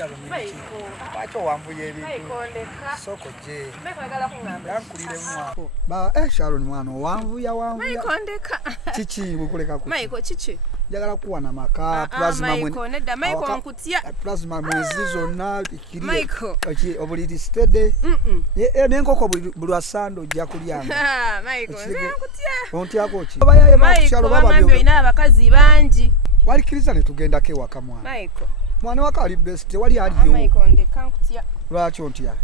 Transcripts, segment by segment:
shalo ni bacho wambuye ebintu soko je yankulire mwa shalo ni mwana wamvuya chichi bukuleka ku chichi jagala kuwa na maka plasma plasma mwezi zonna ikiri obulidi steady nenkoko bulwasando jja kulyanga ontyako ki abayaye bakushalo babyo ina abakazi bangi walikiriza ne tugenda ke waka mwana waka ali best wali aliyo lwaki ontya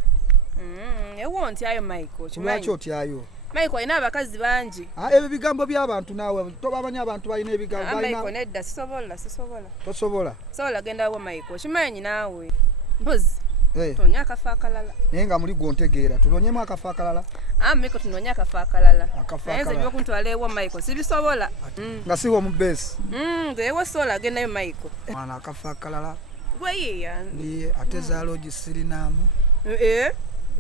ewo ntyayo Michael lwaki otyayo Michael ina abakazi bangi ebyo bigambo by'abantu naawe tobamanya abantu balina ebigambo balina Michael nedda tosobola genda wo Michael kimanyi naawe mbuzi tonya akafa akalala naye nga muli gontegeera tunonyemu akafa akalala Michael tunonya akafa akalala naye ebyokuntwala ewo Michael sibisobola nga siwo mu base ewo sola gendayo Michael mwana akafa akalala gweyiya ndiye ate zaalogi sirinaamu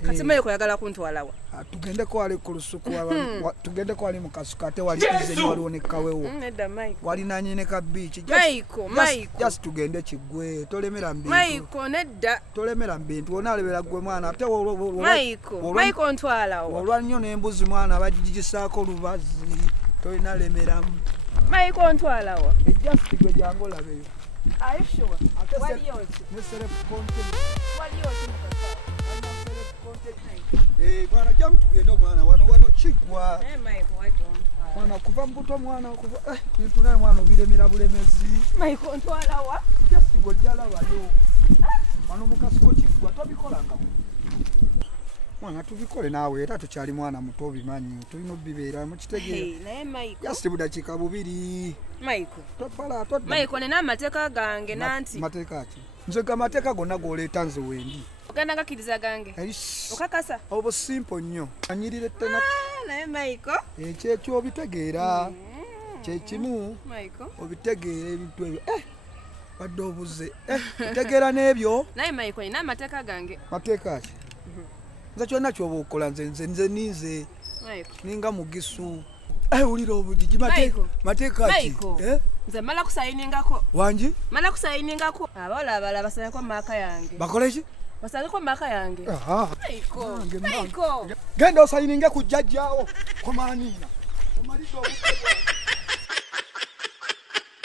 kati Michael yagala kuntwalawa tugendeko wali ku lusuku tugendeko wali mu kasuka ate wali ize waliwo ne kawewo walinanye ne ka beach Michael just tugende kigwe tolemera mbintu Michael nedda tolemera mbintu onalebera gwe mwana ate Michael ntwalawa olwannyo n'embuzi mwana bagigisaako lubazi tolinaalemeramu Michael ntwalawa just gwe jangu olabeyo Are you sure? Waliyoki? Mwana jamu tugende mwana wano kigwa. Michael wajonta. Mwana kuva mbuto mwana kuva bintu naye mwana obiremera bulemezi. Michael ntwalawa. Just go jala bayo. Wano mukasiko kigwa tobikolanga. Mwana tubikole naawe era tukyali mwana muto bimanyi tulina obibeera mu kitegeera. Naye Michael. Just budakika bubiri. Michael. Topala. Michael nena amateeka gange nanti. Mateeka ki? Nze gamateeka gonna goleeta nze wendi. Oganda gakiriza gange. Okakasa. Obo simple nnyo. Anyirire tena. Naye Michael. Ekyekyo obitegeera. Kyekimu. Michael. Obitegeera ebintu ebyo. Badde obuze. Otegeera n'ebyo. Naye Michael nena amateeka gange. Mateeka ki? Nze kyonna ky'oba okola nze ninze. Michael. Ninga mugisu. Ulira obujiji mateeka ki? Nze mala kusayiningako. Wangi? Mala kusayiningako. Abawala abala basaleko maka yange. Bakole ki? Basaleko maka yange. Michael. Genda osayininge ku jjajjaawo komaaniina. Omaliza obukwe